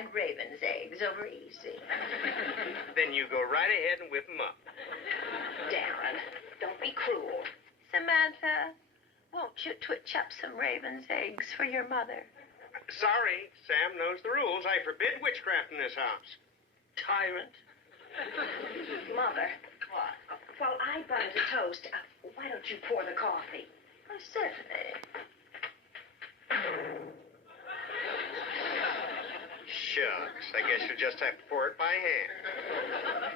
fried raven's eggs over easy. Then you go right ahead and whip them up. Darren, don't be cruel. Samantha, won't you twitch up some raven's eggs for your mother? Sorry, Sam knows the rules. I forbid witchcraft in this house. Tyrant. Mother. What? While I butter the toast, why don't you pour the coffee? Oh, certainly. Shucks, I guess you'll just have to pour it by hand.